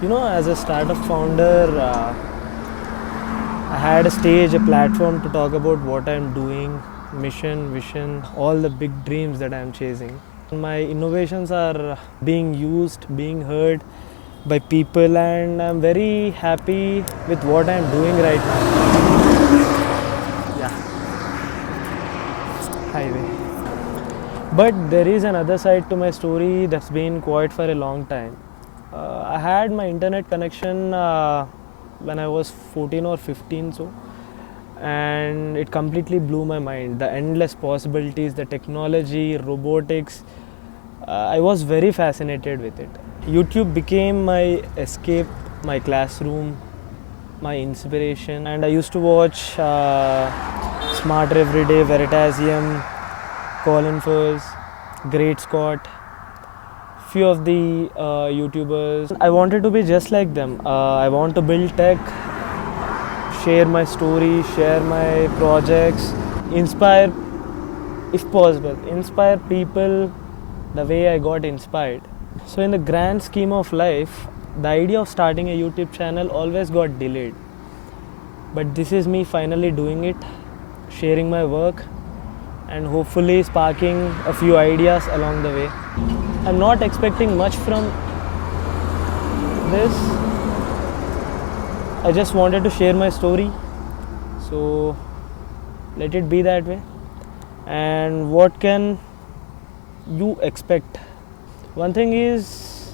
As a startup founder, I had a stage, a platform to talk about what I'm doing, mission, vision, all the big dreams that I'm chasing. My innovations are being used, being heard by people, and I'm very happy with what I'm doing right now. Yeah, highway. But there is another side to my story that's been quiet for a long time. I had my internet connection when I was 14 or 15, and it completely blew my mind. The endless possibilities, the technology, robotics. I was very fascinated with it. YouTube became my escape, my classroom, my inspiration, and I used to watch Smarter Everyday, Veritasium, Colin Furs, Great Scott, few of the YouTubers. I wanted to be just like them. I want to build tech, share my story, share my projects, inspire, if possible, inspire people the way I got inspired. So, in the grand scheme of life, the idea of starting a YouTube channel always got delayed. But this is me finally doing it, sharing my work, and hopefully sparking a few ideas along the way. I'm not expecting much from this. I just wanted to share my story. So let it be that way. And what can you expect? One thing is,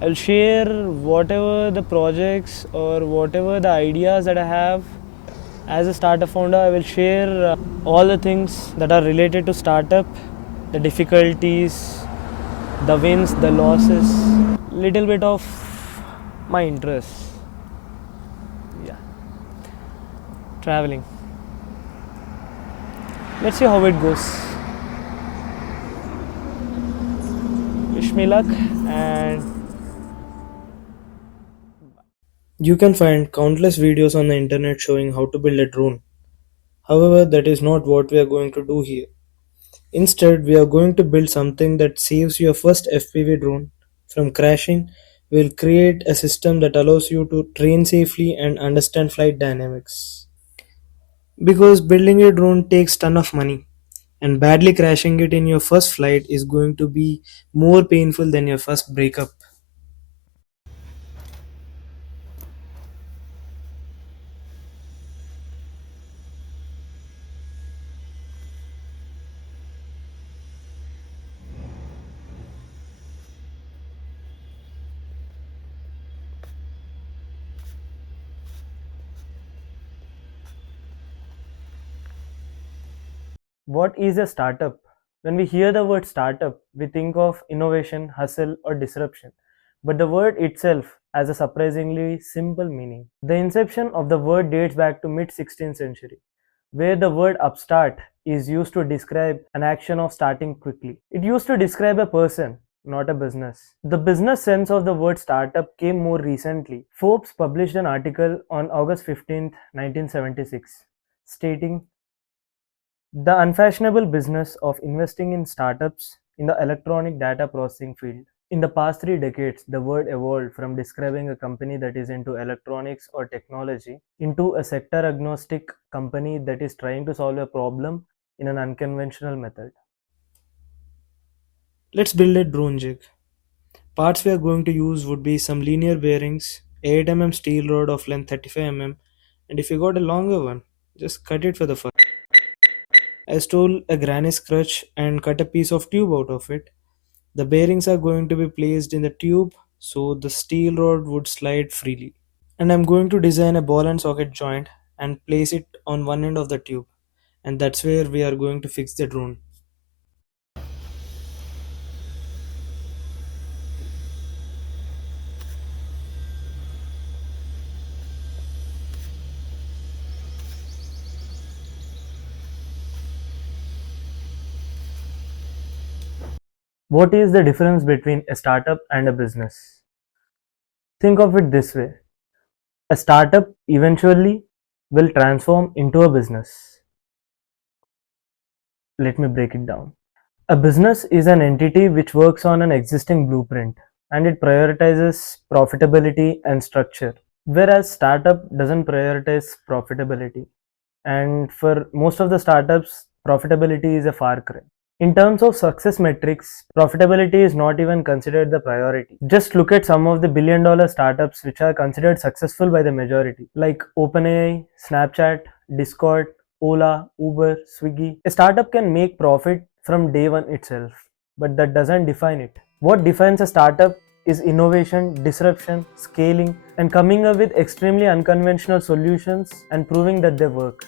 I'll share whatever the projects or whatever the ideas that I have as a startup founder. I will share all the things that are related to startup, the difficulties, the wins, the losses, little bit of my interests. Yeah, traveling. Let's see how it goes. Wish me luck, and you can find countless videos on the internet showing how to build a drone. However, that is not what we are going to do here. Instead, we are going to build something that saves your first FPV drone from crashing. We'll create a system that allows you to train safely and understand flight dynamics. Because building a drone takes ton of money, and badly crashing it in your first flight is going to be more painful than your first breakup. What is a startup? When we hear the word startup, we think of innovation, hustle, or disruption. But the word itself has a surprisingly simple meaning. The inception of the word dates back to mid 16th century, where the word upstart is used to describe an action of starting quickly. It used to describe a person, not a business. The business sense of the word startup came more recently. Forbes published an article on August 15th, 1976, stating the unfashionable business of investing in startups in the electronic data processing field. In the past 3 decades, the word evolved from describing a company that is into electronics or technology into a sector agnostic company that is trying to solve a problem in an unconventional method. Let's build a drone jig. Parts we are going to use would be some linear bearings, 8 mm steel rod of length 35 mm, and if you got a longer one, just cut it for the fun. I stole a granny's crutch and cut a piece of tube out of it. The bearings are going to be placed in the tube so the steel rod would slide freely. And I'm going to design a ball and socket joint and place it on one end of the tube. And that's where we are going to fix the drone. What is the difference between a startup and a business? Think of it this way: a startup eventually will transform into a business. Let me break it down. A business is an entity which works on an existing blueprint. and it prioritizes profitability and structure. Whereas startup doesn't prioritize profitability. And for most of the startups, profitability is a far cry. In terms of success metrics, profitability is not even considered the priority. Just look at some of the billion-dollar startups which are considered successful by the majority, like OpenAI, Snapchat, Discord, Ola, Uber, Swiggy. A startup can make profit from day one itself, but that doesn't define it. What defines a startup is innovation, disruption, scaling, and coming up with extremely unconventional solutions and proving that they work.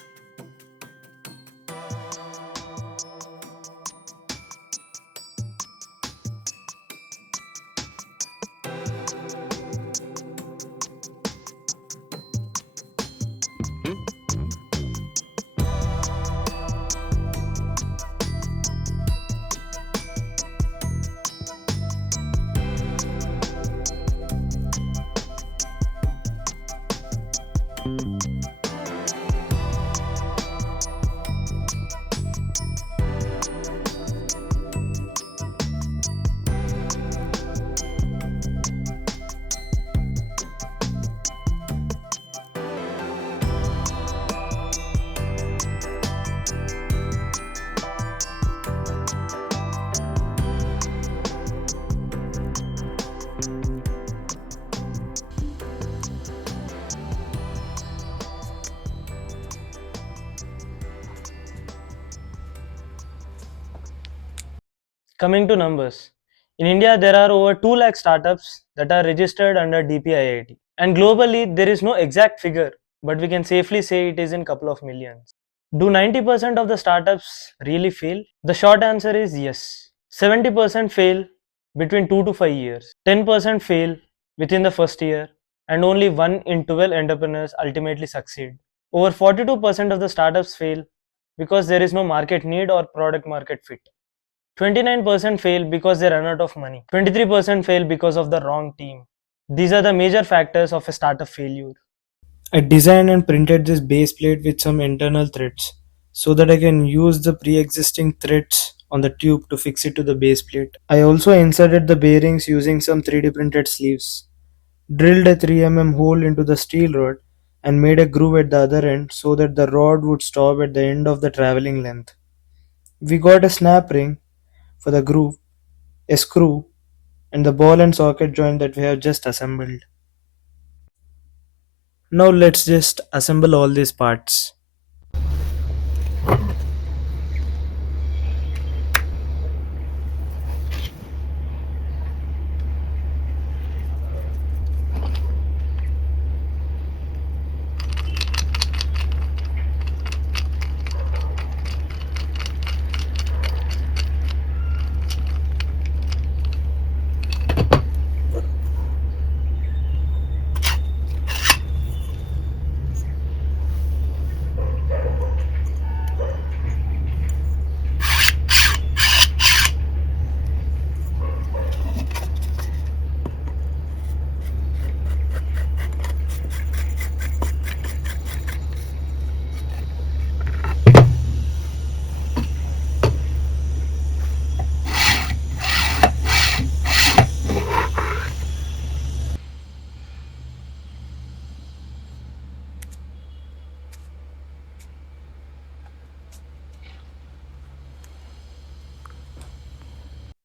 Coming to numbers, in India there are over 2 lakh startups that are registered under DPIIT. And globally there is no exact figure, but we can safely say it is in couple of millions. Do 90% of the startups really fail? The short answer is yes. 70% fail between 2 to 5 years. 10% fail within the first year, and only 1 in 12 entrepreneurs ultimately succeed. Over 42% of the startups fail because there is no market need or product market fit. 29% fail because they run out of money. 23% fail because of the wrong team. These are the major factors of a startup failure. I designed and printed this base plate with some internal threads so that I can use the pre-existing threads on the tube to fix it to the base plate. I also inserted the bearings using some 3D printed sleeves, drilled a 3 mm hole into the steel rod, and made a groove at the other end so that the rod would stop at the end of the traveling length. We got a snap ring for the groove, a screw, and the ball and socket joint that we have just assembled. Now let's just assemble all these parts.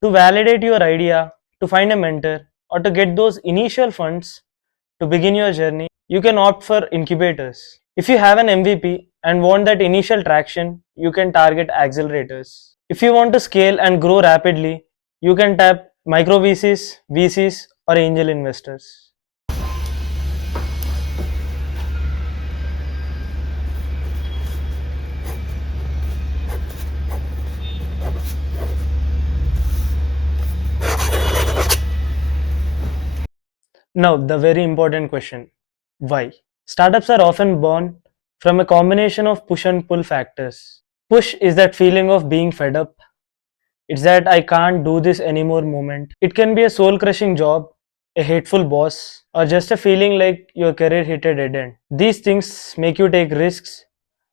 To validate your idea, to find a mentor, or to get those initial funds to begin your journey, you can opt for incubators. If you have an MVP and want that initial traction, you can target accelerators. If you want to scale and grow rapidly, you can tap micro VCs, or angel investors. Now, the very important question, why? Startups are often born from a combination of push and pull factors. Push is that feeling of being fed up. It's that I can't do this anymore moment. It can be a soul crushing job, a hateful boss, or just a feeling like your career hit a dead end. These things make you take risks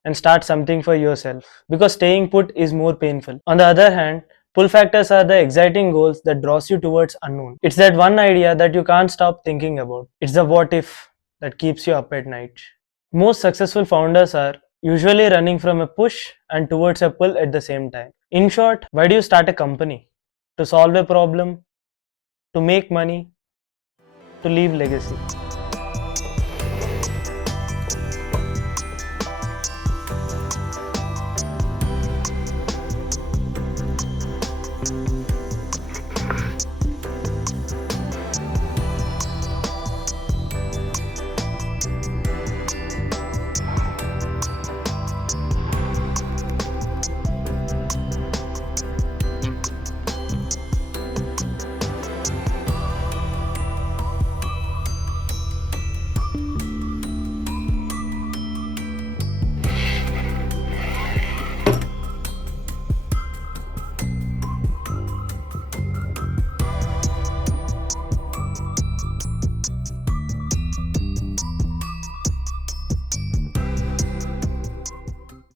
and start something for yourself because staying put is more painful. On the other hand, Pull factors are the exciting goals that draws you towards unknown. It's that one idea that you can't stop thinking about. It's the what if that keeps you up at night. Most successful founders are usually running from a push and towards a pull at the same time. In short, why do you start a company? To solve a problem, to make money, to leave legacy.